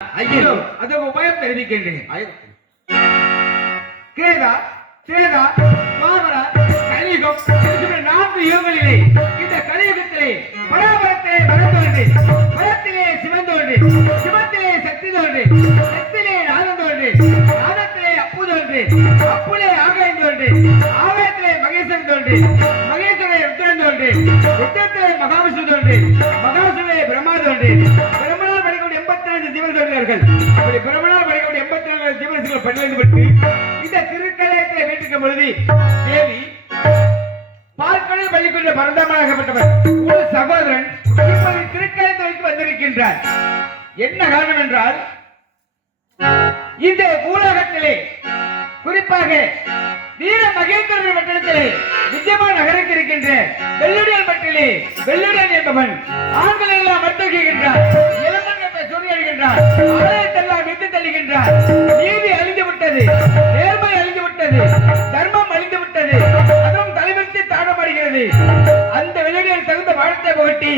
ஐயோ அது உபயம் தெரிவிக்கின்றேன். கிரேதா சேதா துவாபரா கலியுகம் என்று 4 யுகங்களிலே இந்த கலியுகத்திலே பராபரத்திலே பலம் தோன்றி பலத்திலே சிவன் தோன்றி சிவத்திலே சக்தி தோன்றி சக்தியிலே நாதம் தோன்றி நாதத்திலே அப்பு தோன்றி அப்புலே ஆகாயம் தோன்றி ஆகாயத்திலே மகேஸ்வரன் தோன்றி மகேஸ்வரே ருத்ரன் தோன்றி ருத்ரத்திலே மகாவிஷ்ணு தோன்றி மகாவிஷ்ணுவிலே பிரம்மா தோன்றி பிரம்மனால் படிக்கக்கூடிய 82 ஜீவன் தோன்றினார்கள். அப்படி பிரம்மனால் படிக்கக்கூடிய 84 ஜீவன்கள் 12 பட்டு இந்த திருக்கலயத்தை வீட்டுக்கும் பொழுது தேவி பார்க்கடல் பள்ளிக்குள்ள பரந்தாமனாகப்பட்டவர் ஒரு சகோதரன் இப்போது திருக்கலயத்தை வைத்து வந்திருக்கின்றார். என்ன காரணம் என்றால் இந்த பூலோகத்திலே குறிப்பாக வீர மகேந்திரன் பட்டணத்திலே விஜயமான நகருக்கு இருக்கின்ற வெள்ளுடியல் பட்டிலே வெள்ளுடியல் என்பவன் ஆண்கள் எல்லாம் மட்டுகின்றார், இளமங்கத்தை சொல்லிடுகின்றார், ஆலயத்தெல்லாம் விட்டு தள்ளுகின்றார். நீதி அழிந்து விட்டது, நேர்மை அழிந்து விட்டது, தர்மம் அழிந்து விட்டது, அதுவும் தலைவருக்கு தாழப்படுகிறது. அந்த வெள்ளுடியல் தகுந்த வாழ்த்தை புகட்டி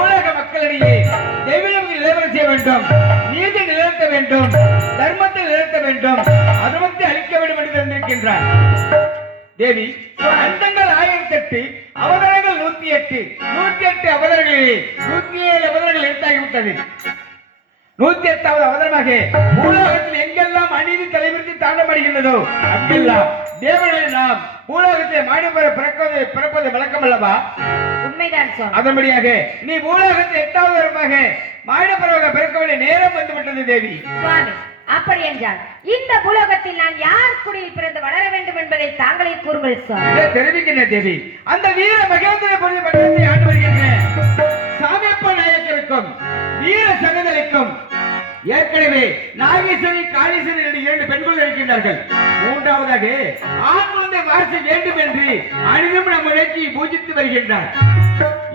உலக மக்களிடையே தெய்வம் நிலைவரம் செய்ய வேண்டும், நீதி நிலைநிறுத்த வேண்டும், தர்மத்தை நிலைநிறுத்த வேண்டும், அதர்மத்தை அழிக்க வேண்டும் என்று தெரிந்திருக்கின்றார். தேவி அந்தங்கள் 1008 அவதாரங்கள் 108 108 அவதாரங்களிலே 107 அவதாரங்கள் எடுத்தாகிவிட்டது. 108வது அவதாரமாக பூலோகத்தில் எங்கெல்லாம் அநீதி தலைவிரித்து தாண்டப்படுகின்றதோ அங்கெல்லாம் தேவனை நாம் பூலோகத்தை மாடிப்பெற பிறப்பது விளக்கம் அல்லவா? உண்மைதான் சார். அதன்படியாக நீ பூலோகத்தில் 8வது வருமாக மாடிப்பெறவாக பிறக்க வேண்டிய நேரம் வந்துவிட்டது தேவி. சுவாமி, அப்படி என்றால் இந்த பூலோகத்தில் நான் யார் குடியில் பிறந்து வளர வேண்டும் என்பதை தாங்களே கூறுங்கள் சார். தெரிவிக்கின்றேன் தேவி. அந்த வீர மகேந்திர பொருள் பட்டத்தை ஆண்டு வருகின்ற சாமியப்ப நாயக்கருக்கும் வீர சகதலுக்கும் ஏற்கனவே நாகேஸ்வரி காளீஸ்வரி என்று 2 பெண்கள் இருக்கின்றார்கள். மூன்றாவதாக ஆண் குழந்தை வாரிசு வேண்டும் என்று அனிதம் நம் இலக்கி பூஜித்து வருகின்றார்.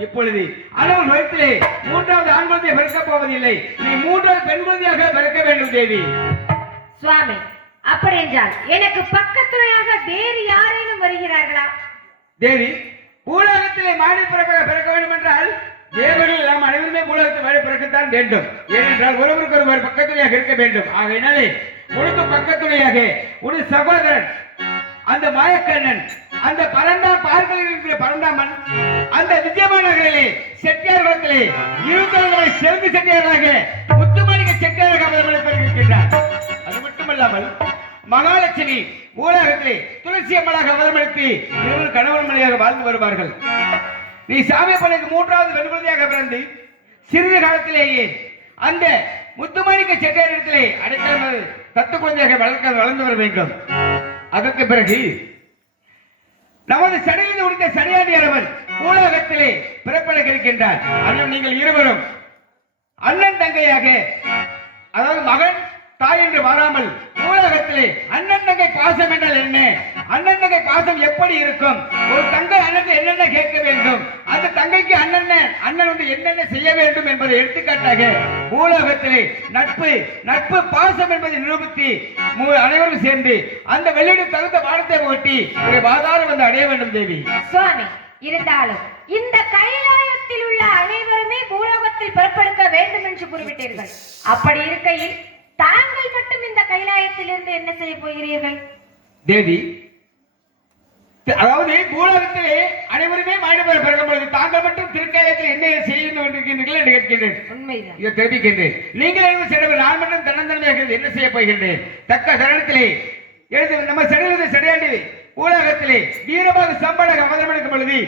இப்பொழுது அளவு வயத்திலே 3வது ஆண் குழந்தை பிறக்கப் போவதில்லை, நீ 3வது பெண் குழந்தையாக பிறக்க வேண்டும் தேவி. சுவாமி, அப்படி என்றால் எனக்கு பக்கத்துணையாக வேறு யாரேனும் வருகிறார்களா? தேவி, பூலோகத்திலே மாடி பிறக்க வேண்டும் என்றால் தேவர்கள் நாம் அனைவருமே பூலோகத்தில் மாடி பிறக்கத்தான் வேண்டும். ஏனென்றால் ஒருவருக்கு ஒருவர் பக்கத்துணையாக இருக்க வேண்டும். ஆகையினாலே உனக்கு பக்கத்துணையாக ஒரு சகோதரன் அந்த மாயக்கண்ணன், அந்த பரந்தாமன், அந்த விஜயமான நகரிலே செட்டியார் குலத்திலே 20 சிறந்த செட்டியாராக முத்துமாணிக்க செட்டியாராக அவதரித்திருக்கின்றார். அது மட்டுமல்லாமல் மகாலட்சுமி பூலோகத்திலே துளசி அம்மனாக அவதரித்து 2 கணவன் மனைவியாக வாழ்ந்து வருவார்கள். நீ சாமியப்பனுக்கு 3வது பெண் குழந்தையாக பிறந்து சிறிது காலத்திலேயே அந்த முத்துமாணிக்க செட்டியாரிடத்திலே அடைக்கல தத்து குழந்தையாக வளர்ந்து வர வேண்டும். அதற்கு பிறகு நமது சடையிலிருந்து உடித்த சடையாண்டி அரவன் பூலோகத்திலே பிறப்பட இருக்கின்றார். அண்ணன் நீங்கள் இருவரும் அண்ணன் தங்கையாக, அதாவது மகன் தாய் என்று வராமல் பூலோகத்திலே அண்ணன் தங்கை பாசம் என்றால் என்ன, அண்ணன் தங்கை பாசம் எப்படி இருக்கும், ஒரு தங்கை அண்ணன் என்னென்ன கேட்க வேண்டும், அந்த தங்கைக்கு அண்ணன் வந்து என்னென்ன செய்ய வேண்டும் என்பதை எடுத்துக்காட்டாக பூலோகத்திலே நட்பு பாசம் என்பதை நிரூபித்து அனைவரும் சேர்ந்து அந்த வெள்ளிடு தகுந்த வானத்தை ஓட்டி வாதாரம் வந்து அடைய வேண்டும் தேவி. சுவாமி, இருந்தாலும் இந்த கைலாயத்தில் உள்ள அனைவருமே பூலோகத்தில் பிறப்பெடுக்க வேண்டும் என்று குறிப்பிட்டீர்கள். அப்படி இருக்கையில் தாங்கள் மட்டும் இந்த கைலாயத்தில் இருந்து என்ன செய்ய போகிறீர்கள்? தேவி, அதாவது பூலோகத்திலே அனைவருமே மாடுபெற பிறக்கும் பொழுது தாங்கள் மட்டும் திருக்கைலாயத்தில் என்ன செய்ய கொண்டிருக்கின்றீர்கள் என்று கேட்கின்றேன். உண்மைதான். இதை தெரிவிக்கின்றேன். நீங்கள் சென்றவர் நான் மட்டும் தன்னந்தன்மையாக என்ன செய்ய போகின்றேன்? தக்க தருணத்திலே நம்ம செடையாண்டி பூலோகத்திலே வீரமாக சம்பளம் அவதரிக்கும் பொழுது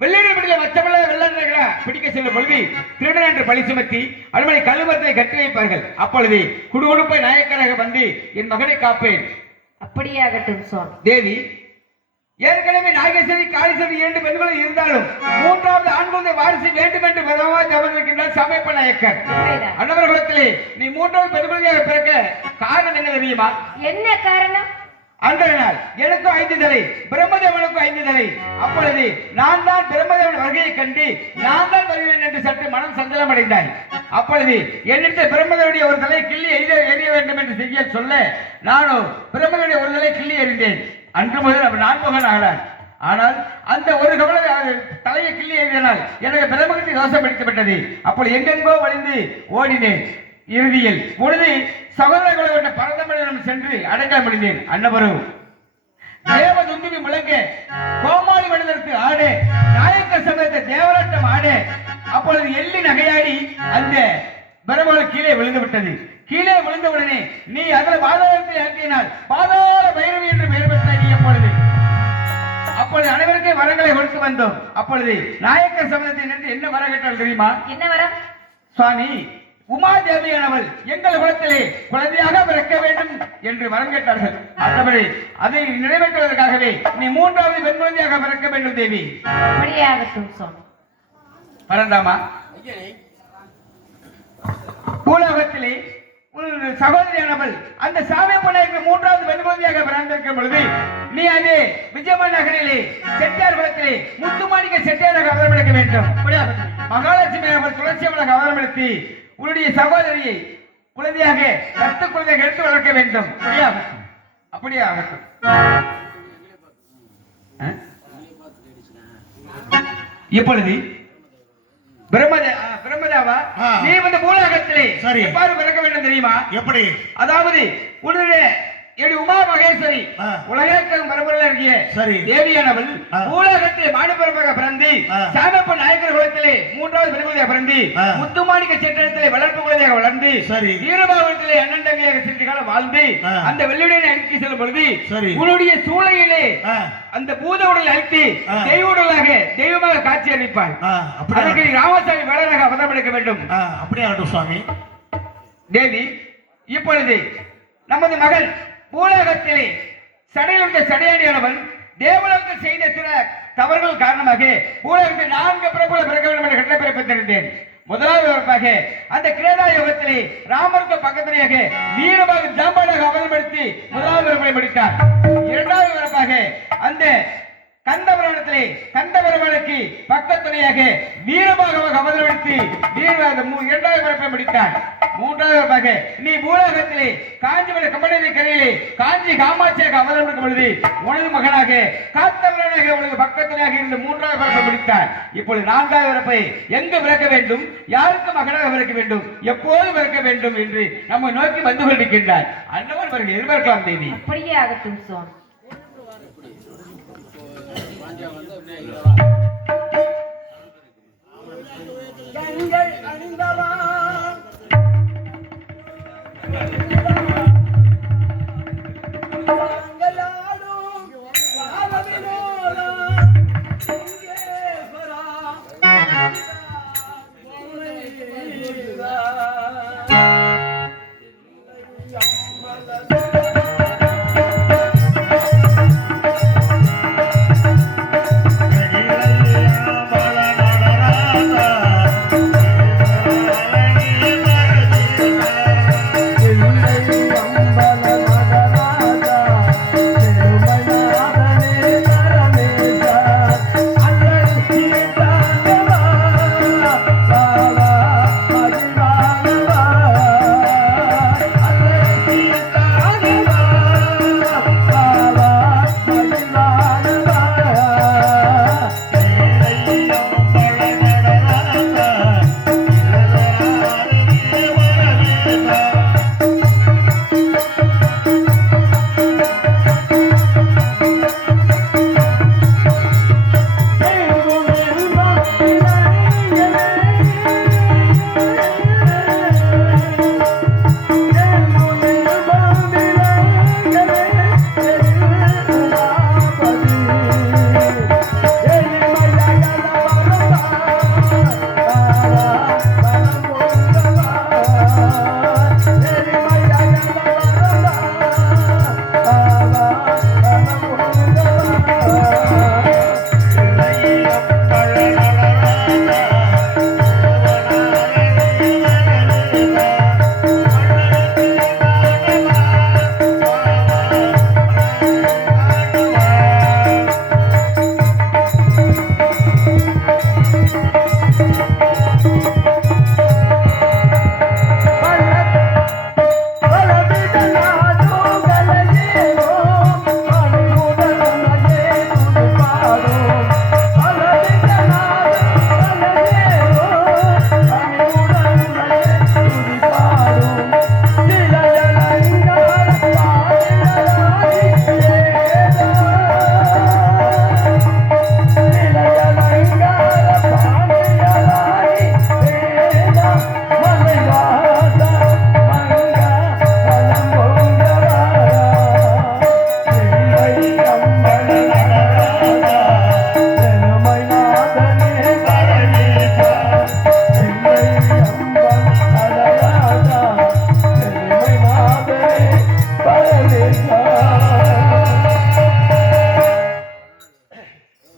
வெள்ளையடிப்படியில மச்சமல்ல வெள்ளா பிடிக்க செல்லும் பொழுது திருடன் என்று பழி சுமத்தி அலுமணி கல்லுமரத்தை கட்டி வைப்பார்கள். அப்பொழுது குடுகுடுப்பை நாயக்கராக வந்து என் மகனை காப்பேன். அப்படியாகட்டும் சுவாமி. தேவி, ஏற்கனவே நாகேஸ்வரி காளீஸ்வரி 2 பெண்களும் இருந்தாலும் 3வது ஆண் குழந்தை வாரிசு வேண்டும் என்று இருக்கின்றார் சமயப்ப நாயக்கர். அன்னவர் குலத்திலே நீ 3வது பெண் குழந்தையாக பிறக்க காரணம் என்ன தெரியுமா? என்ன காரணம்? அன்றைய நாள் எனக்கும் 5 தலை, பிரம்மதேவனுக்கும் 5 தலை. அப்பொழுது நான் தான் பிரம்மதேவன் வருகையை கண்டு நான் தான் வருவேன் என்று சற்று மனம் சஞ்சலம் அடைந்தாய். அப்பொழுது என்னிட்ட பிரம்மதேவனுடைய ஒரு தலை கிள்ளி எறிய வேண்டும் என்று செய்ய சொல்ல நானும் பிரம்மதேவனுடைய ஒரு தலை கிள்ளி எறிந்தேன். அன்று முதல் அவர் 4 ஆனார். ஆனால் அந்த ஒரு கவலை தலையை கிள்ளி எறினால் எனக்கு பிரம்மகத்தை தோஷம் பிடித்து விட்டது. அப்பொழுது எங்கெங்கோ வழிந்து ஓடினேன். இறுதியில் பொழுது சகோதரர்களை கொண்ட பரதமனிடம் சென்று அடங்க முடிந்தேன். அன்னபரு தேவ துந்துபி முழங்க கோமாளி மனிதருக்கு ஆடு நாயக்க சமயத்தை தேவராட்டம் ஆடு. அப்பொழுது எள்ளி நகையாடி அந்த பிரபலம் கீழே விழுந்து விட்டது. கீழே விழுந்தவுடனே நீ அதில் பாதாளத்தில் இறக்கினால் பாதாள பைரவி என்று பெயர் பெற்ற நீ அப்பொழுது அனைவருக்கும் வரங்களை கொடுத்து வந்தோம். அப்பொழுது நாயக்க சமயத்தை நின்று என்ன வர கேட்டால் தெரியுமா? என்ன வரம்? சுவாமி, உமாதேவியானவள் எங்கள் குலத்திலே குழந்தையாக பிறக்க வேண்டும் என்று வரம் கேட்டார்கள். மற்றபடி அதை நிறைவேற்றுவதற்காகவே நீ மூன்றாவது பெண் குழந்தையாக பிறக்க வேண்டும் தேவி. பரந்தாமா, பூலோகத்திலே சகோதரியானவள் அந்த சாமி பொண்ணுக்கு மூன்றாவது பெண் குழந்தையாக பிறந்திருக்கும் பொழுது நீ அதே விஜயமன் நகரிலே செட்டியார் குலத்திலே முத்துமாணிக்க செட்டியாராக அவதரம் எடுக்க வேண்டும். மகாலட்சுமி அவள் துளசி அவளாக அவதரம் எடுத்து உன்னுடைய சகோதரியை குழந்தையாக ரத்த குழந்தையாக எடுத்து வளர்க்க வேண்டும். அப்படியே ஆகட்டும். இப்பொழுது பிரம்மதேவா, நீ வந்து பூலோகத்திலே எவ்வாறு பிறக்க வேண்டும் தெரியுமா? எப்படி? அதாவது உன்னுடைய உமா மகேஸ்வரி உலகத்தின் பரம்பரையில் இருக்கிய தேவியானவள் பூலோகத்திலே மாடுபரப்பாக பிறந்து சாமப்ப நாயக்கர் குலத்திலே மூன்றாவது பெருமதியாக பிறந்து முத்துமாணிக்க செட்டிடத்திலே வளர்ப்பு குழந்தையாக வளர்ந்து வீரபாகத்திலே அண்ணன் தங்கையாக சிறிது காலம் வாழ்ந்து அந்த வெள்ளியுடனை அழித்து செல்லும் பொழுது உன்னுடைய சூளையிலே அந்த பூத உடல் அழித்து தெய்வ உடலாக தெய்வமாக காட்சி அளிப்பாள். அதற்கு ராமசாமி வேளராக அவதாரம் எடுக்க வேண்டும். அப்படியே சுவாமி. தேவி, இப்பொழுது நமது மகள் பூலோகத்திலே சடையுள்ள சடையாடியானவன் தேவலோகத்தில் செய்த சில தவறுகள் காரணமாக பூலோகத்தில் 4 பிரபல பிறக்க வேண்டும் என்ற கட்டளை பிறப்பித்திருந்தேன். முதலாவது பிறப்பாக அந்த கிரேதா யுகத்திலே ராமருக்கு பக்கத்திலேயாக வீரபாக ஜாம்பாடாக அவதரித்து முதலாவது பிறப்பை முடித்தார். இரண்டாவது பிறப்பாக அந்த கந்தபுராணத்திலே கந்தபெருமானுக்கு பக்கத்துணையாக வீரபாகவாக அவதரித்து இரண்டாவது பிறப்பை முடித்தார். மூன்றாவது நீ பூலோகத்திலே காஞ்சிபுரம் கம்பெனி கரையிலே காஞ்சி காமாட்சியாக அவதரிக்கும் பொழுது உனது மகனாக காத்தவராக உனது பக்கத்திலாக இருந்து மூன்றாவது பிறப்பை முடித்தார். இப்பொழுது 4வது பிறப்பை எங்கு பிறக்க வேண்டும், யாருக்கு மகனாக பிறக்க வேண்டும், எப்போது பிறக்க வேண்டும் என்று நம்ம நோக்கி வந்து கொண்டிருக்கின்றார். அன்னவன் அவர்கள் எதிர்பார்க்கலாம் தேவி. அப்படியே ஆகட்டும் சுவாமி. Thank you.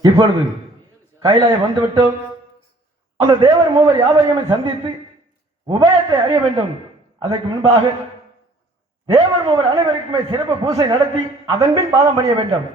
இப்பொழுது கைலாயம் வந்துவிட்டோம். அந்த தேவர் மூவர் யாவரையுமே சந்தித்து உபயத்தை அறிய வேண்டும். அதற்கு முன்பாக தேவர் மூவர் அனைவருக்குமே சிறப்பு பூசை நடத்தி அதன்பின் பாதம் பணிய வேண்டும்.